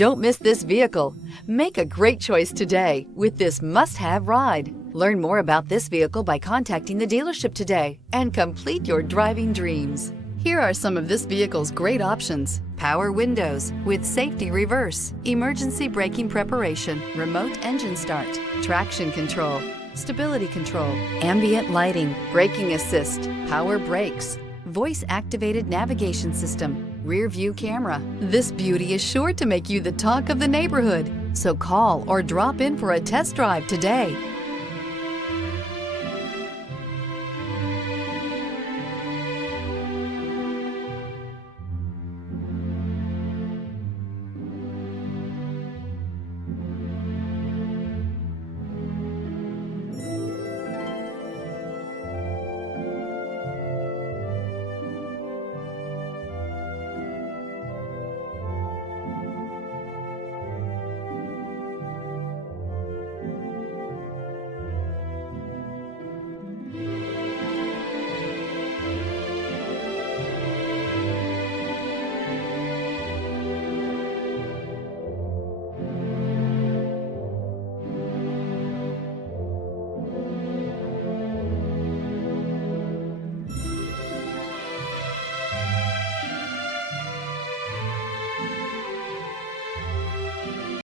Don't miss this vehicle. Make a great choice today with this must-have ride. Learn more about this vehicle by contacting the dealership today and complete your driving dreams. Here are some of this vehicle's great options: power windows with safety reverse, emergency braking preparation, remote engine start, traction control, stability control, ambient lighting, braking assist, power brakes, voice-activated navigation system, rear view camera. This beauty is sure to make you the talk of the neighborhood. So call or drop in for a test drive today.